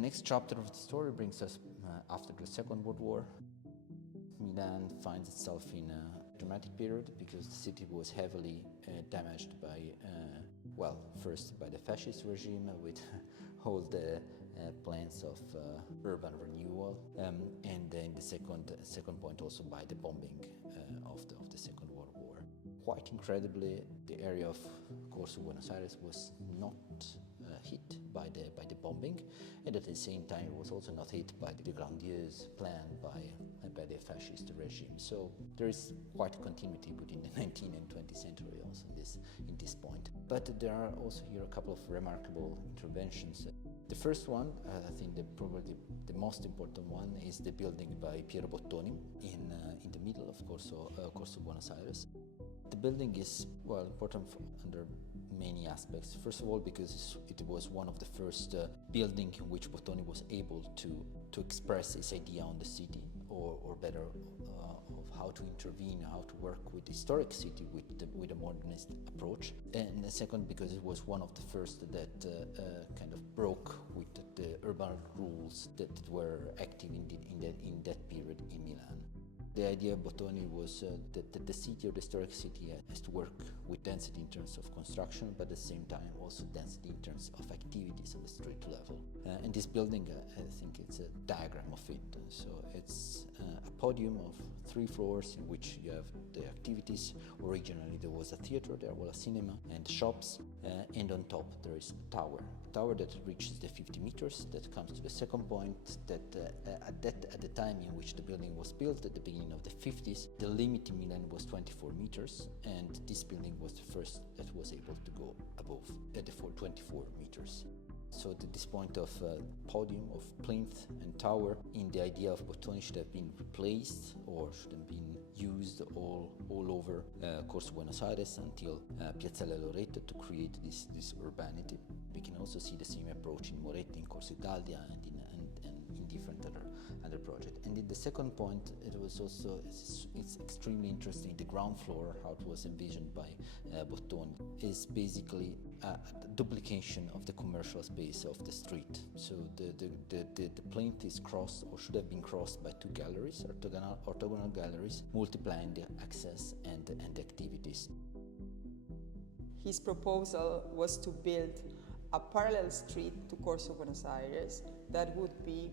next chapter of the story brings us after the Second World War. Milan finds itself in a dramatic period because the city was heavily damaged by, first by the fascist regime with all the plans of urban renewal, and in the second point also by the bombing of the Second World War. Quite incredibly, the area of Corso Buenos Aires was not hit by the bombing, and at the same time it was also not hit by the grandiose plan by the fascist regime. So there is quite a continuity between the 19th and 20th century also in this point. But there are also here a couple of remarkable interventions. The first one, I think probably the most important one, is the building by Piero Bottoni in the middle of Corso Buenos Aires. The building is important under many aspects. First of all, because it was one of the first buildings in which Bottoni was able to express his idea on the city, or better, of how to intervene, how to work with the historic city with a modernist approach. And the second, because it was one of the first that kind of broke with the urban rules that were active in that period in Milan. The idea of Bottoni was that the city, or the historic city, has to work with density in terms of construction, but at the same time also density in terms of activities on the street level. And this building, I think it's a diagram of it. So it's a podium of 3 floors in which you have the activities. Originally there was a theater, there was a cinema and shops, and on top there is a tower that reaches the 50 meters, that comes to the second point, that at the time in which the building was built, at the beginning of the 50s, the limit in Milan was 24 meters, and this building was the first that was able to go above the 24 meters. So this point of podium, of plinth and tower, in the idea of Bottoni, should have been replaced or should have been used all over Corso Buenos Aires until Piazzale Loreto to create this urbanity. We can also see the same approach in Moretti, in Corso Italia, and in different other projects. And in the second point, it's extremely interesting. The ground floor, how it was envisioned by Bottoni, is basically a duplication of the commercial space of the street. So the plinth is crossed, or should have been crossed, by 2 galleries, orthogonal galleries, multiplying the access and the activities. His proposal was to build a parallel street to Corso Buenos Aires that would be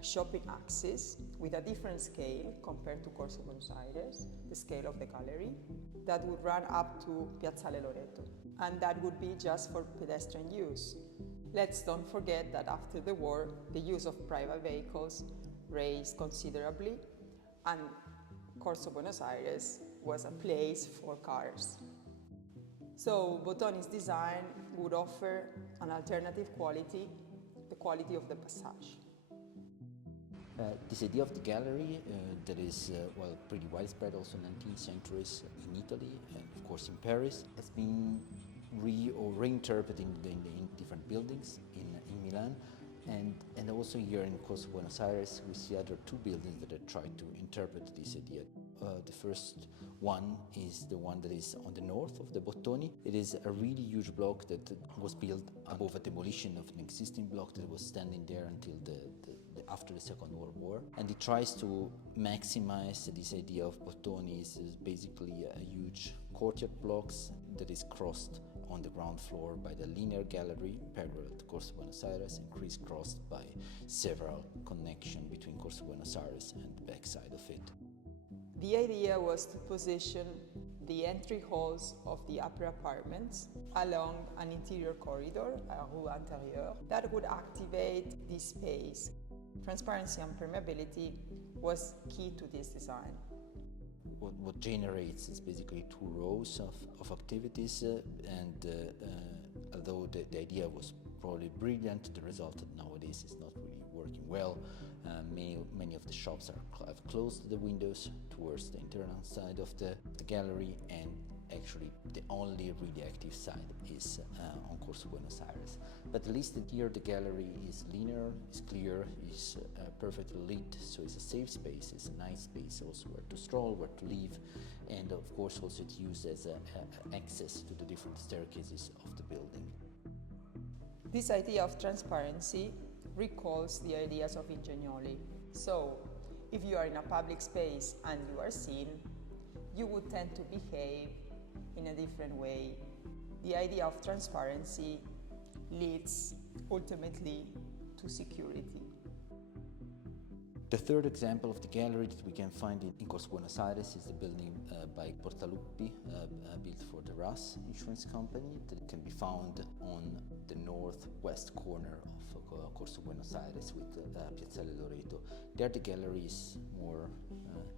a shopping axis with a different scale compared to Corso Buenos Aires, the scale of the gallery, that would run up to Piazzale Loreto, and that would be just for pedestrian use. Let's don't forget that after the war, the use of private vehicles raised considerably, and Corso Buenos Aires was a place for cars. So Bottoni's design would offer an alternative quality, the quality of the passage. This idea of the gallery that is pretty widespread also in 19th centuries in Italy and of course in Paris, has been reinterpreted in different buildings in Milan. And also here in Corso Buenos Aires, we see other 2 buildings that try to interpret this idea. The first one is the one that is on the north of the Bottoni. It is a really huge block that was built above a demolition of an existing block that was standing there until after the Second World War. And it tries to maximize this idea of Bottoni is basically a huge courtyard blocks that is crossed on the ground floor by the linear gallery parallel to Corso Buenos Aires and crisscrossed by several connections between Corso Buenos Aires and the backside of it. The idea was to position the entry halls of the upper apartments along an interior corridor, a rue intérieure, that would activate this space. Transparency and permeability was key to this design. What generates is basically 2 rows of activities, and although the idea was probably brilliant, the result nowadays is not really working well. Many of the shops have closed the windows towards the internal side of the gallery, and actually the only really active side is on Corso Buenos Aires. But at least here the gallery is linear, is clear, is perfectly lit, so it's a safe space, it's a nice space also where to stroll, where to live, and of course also it's used as an access to the different staircases of the building. This idea of transparency recalls the ideas of Ingegnoli. So, if you are in a public space and you are seen, you would tend to behave in a different way. The idea of transparency leads ultimately to security. The third example of the gallery that we can find in Corso Buenos Aires is the building by Portaluppi, built for the RAS insurance company, that can be found on the northwest corner of Corso Buenos Aires with Piazzale Loreto. There the gallery is more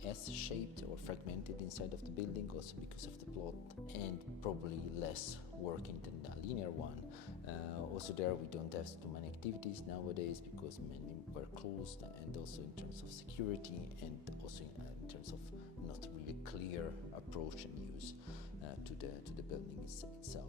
S-shaped or fragmented inside of the building, also because of the plot, and probably less working than a linear one. Also there we don't have too many activities nowadays because many were closed, and also in terms of security, and also in terms of not really clear approach and use to the building itself.